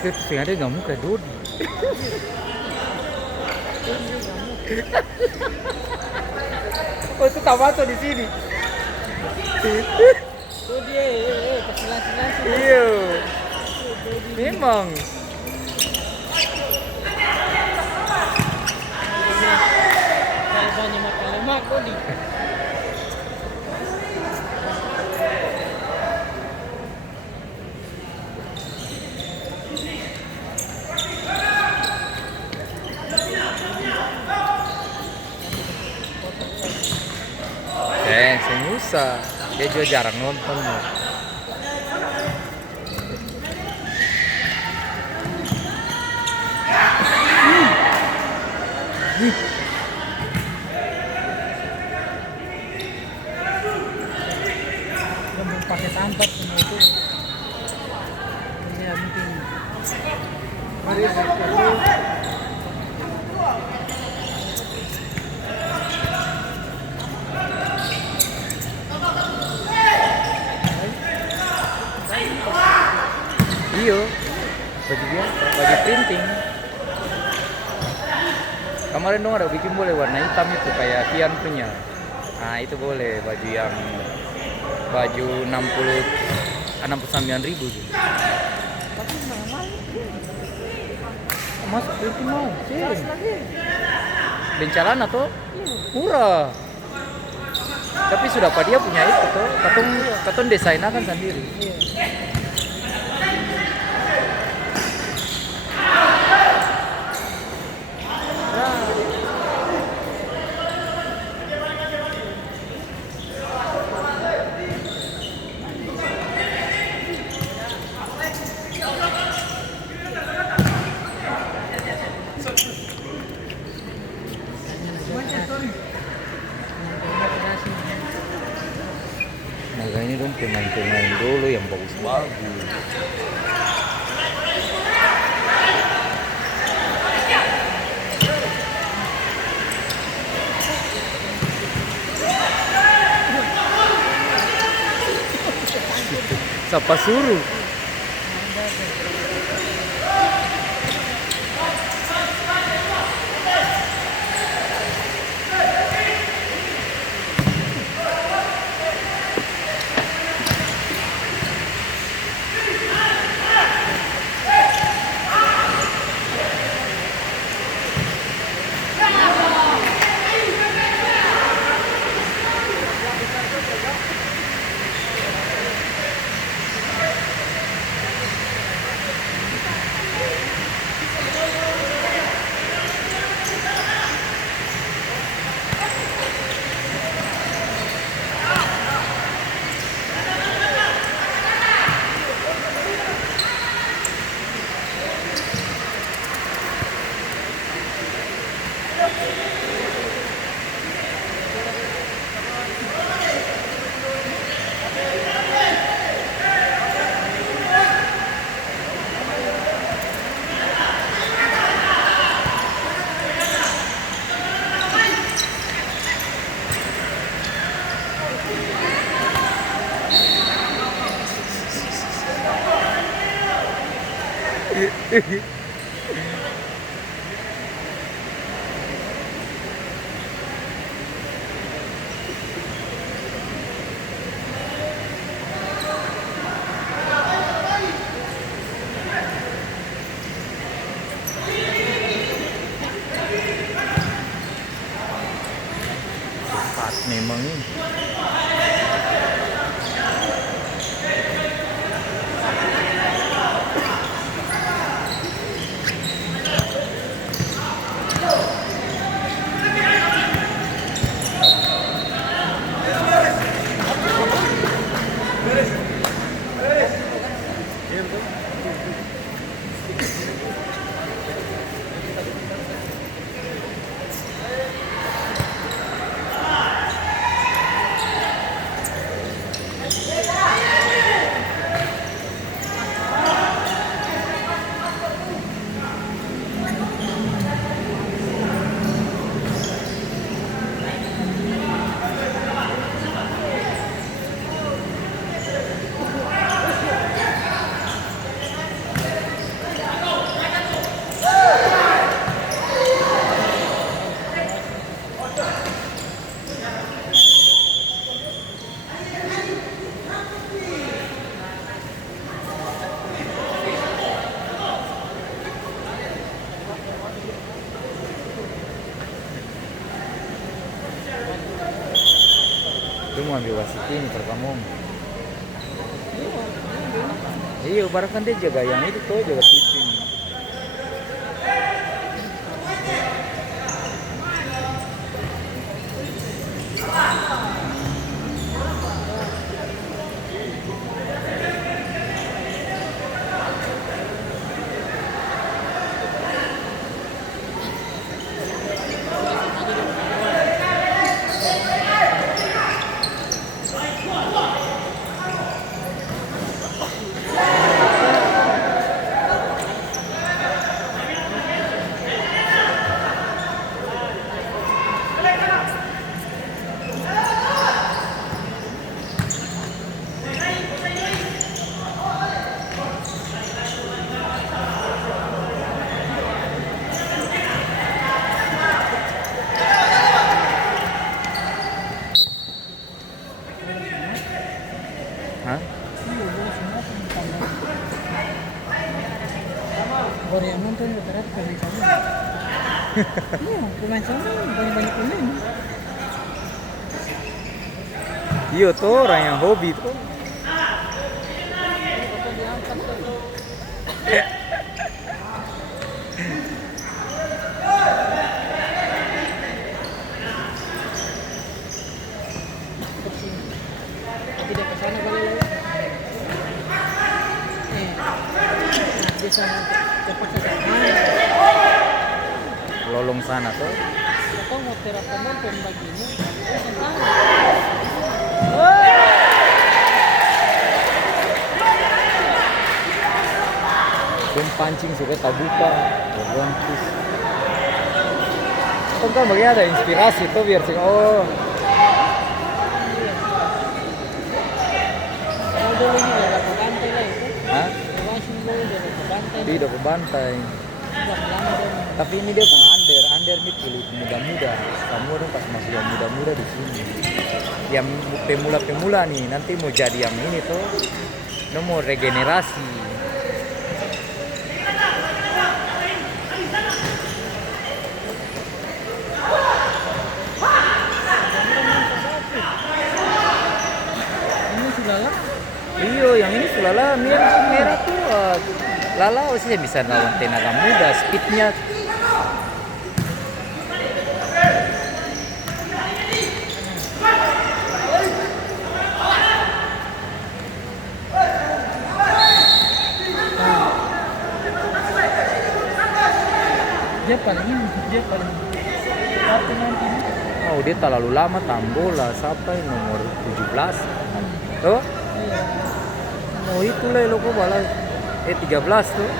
Itu sengaja nggak mau kayak Dodi. Oh itu Tamato di sini. Tuh dia, kecilan-cilan sih. Iya. Memang. Kalau banyak makan lemak Dodi. Saya usah. Dia juga jarang nonton. Belum pakai tambat semua itu. Ini mungkin. Mari Iya, baju biasa, baju printing. Kemarin dong ada bikin boleh warna hitam itu kayak Kian punya. Nah itu boleh baju 69.000 tuh. tapi mahal. Masuk printing mau sih. Lagi. Bencana tuh murah. Tapi sudah apa dia punya itu tuh, katong desainnya kan sendiri. Iya. Makanya dong pemain-pemain dulu yang bagus-bagus. Siapa suruh? Cepat memang ini. Itu mau ambil wasit ini pertama. Iya, barang kan dia jaga yang itu tuh, jaga tipping. Hah? Baru yang nonton rata-rata pemain sana. Iya, pemain sana banyak pemain. Iya tuh orang yang hobi tuh. Atau diangkat tuh. Tapi dia kesana kali ya. Dia sana cepat saja. Lolong sana tuh. Atau mau terap penonton bagimu. Dia pancing suka tabuka, berhenti. Kan bagi ada inspirasi tuh biar sih. Oh, Kalau dulu ini udah ke pantai lah itu. hah? Langsung dulu udah ke pantai. Dia udah ke bantai. Udah lama dong. Tapi ini dia pun under nih kulit muda-muda. Kamu dong pas masih yang muda-muda di sini. Yang pemula-pemula nih nanti mau jadi yang ini tuh, dia mau regenerasi. Ini sudah lah. Iyo, yang ini sulala merah tuh. Lala sih bisa lawan tenaga muda, speednya. Dia paling satu nanti. Oh, dia terlalu lama tambola sampai nomor 17. Tuh. Iya. Oh, itulah lo kok balas. 13 tuh.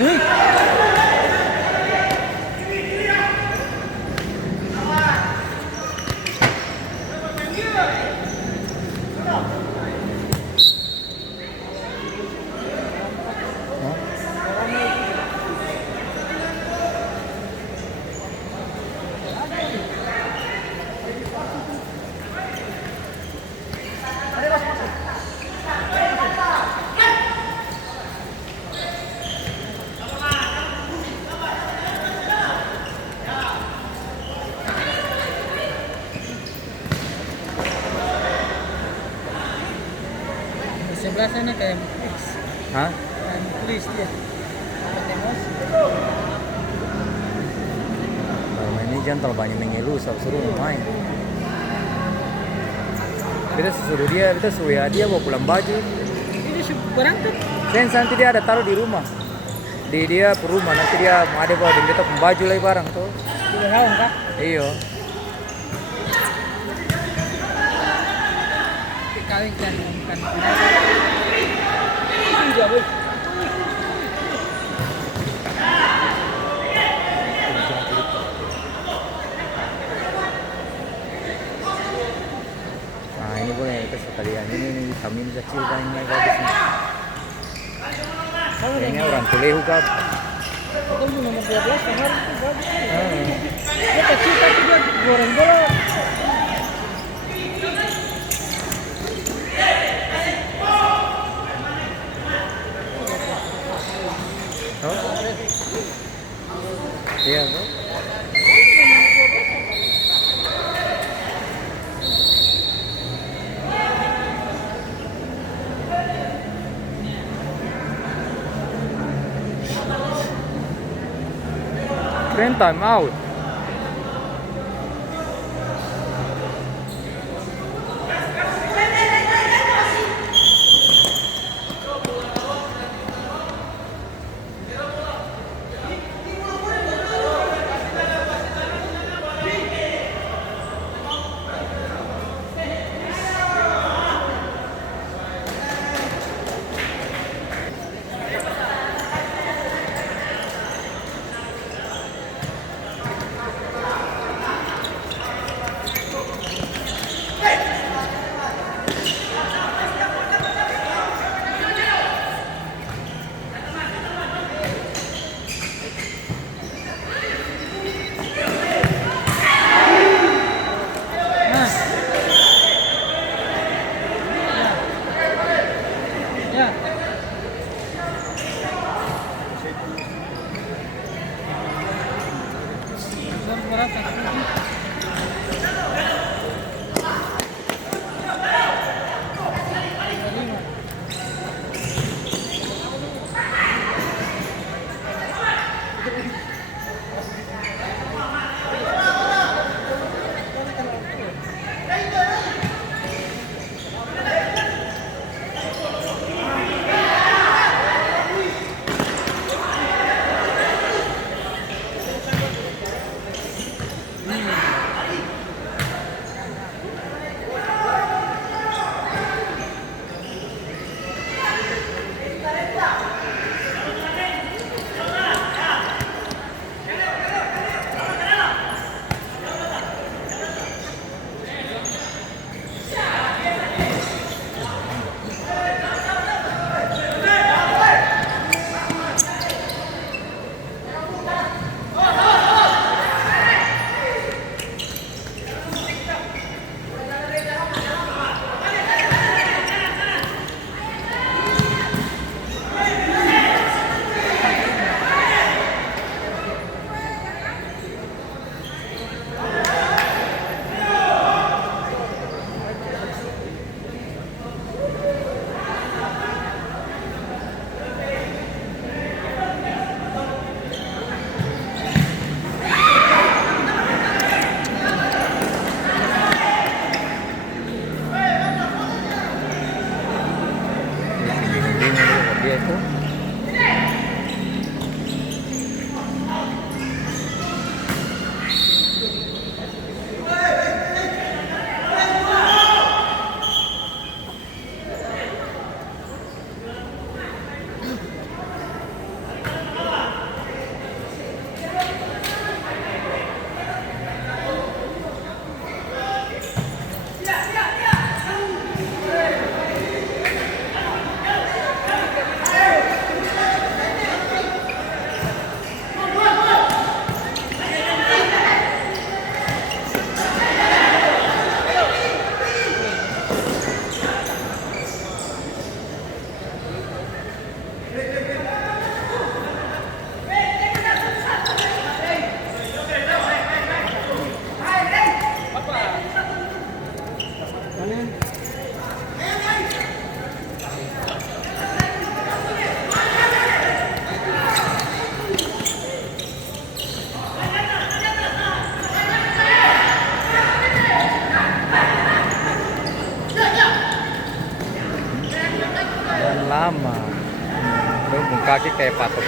Di sebelah sana kayak Netflix. Hah? Kayak Netflix dia. Ada emosi. Kalau main ini jangan terlalu banyak mengeluh, suruh main. Kita suruh ya dia bawa pulang baju. Ini berangkat. Nanti dia ada taruh di rumah. Di dia ke rumah nanti dia ada bawa dan kita baju lagi barang tuh. Di Hawan kah? Iyo. Kawin kan. Nah ini boleh kita sekalian ini vitamin kecil kan ini bagus nih. Kayaknya orang Tulehu kan. Itu nomor 12 kemarin itu bagus. Dia kecil tapi dia goreng bola. Oh? Iya bro. Keren time out. Bung kaki kayak patok.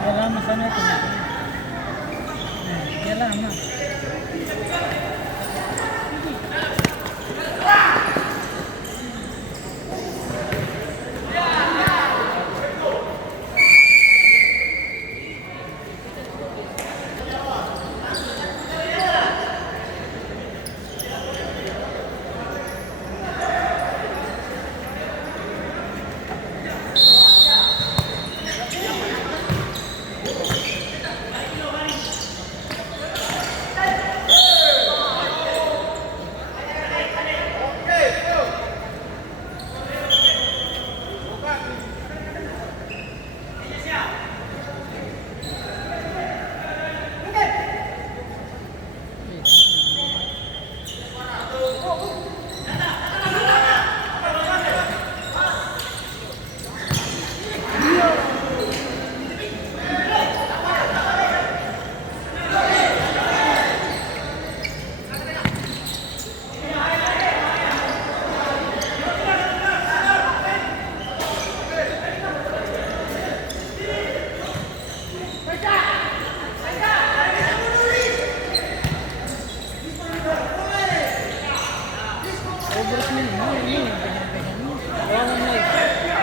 Dia lama sana tuh. Nah, dia lama.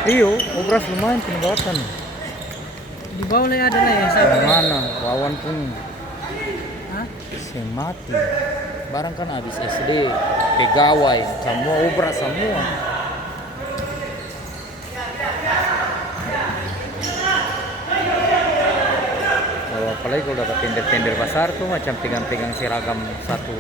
Iyo, obras lumayan penebatan. Di bawah lagi ada lah ya. Yang mana? Wawan pun Hah? mati. Barang kan habis SD, pegawai, semua obras semua. Apalagi kalau dapat tender-tender pasar tuh macam pegang-pegang seragam satu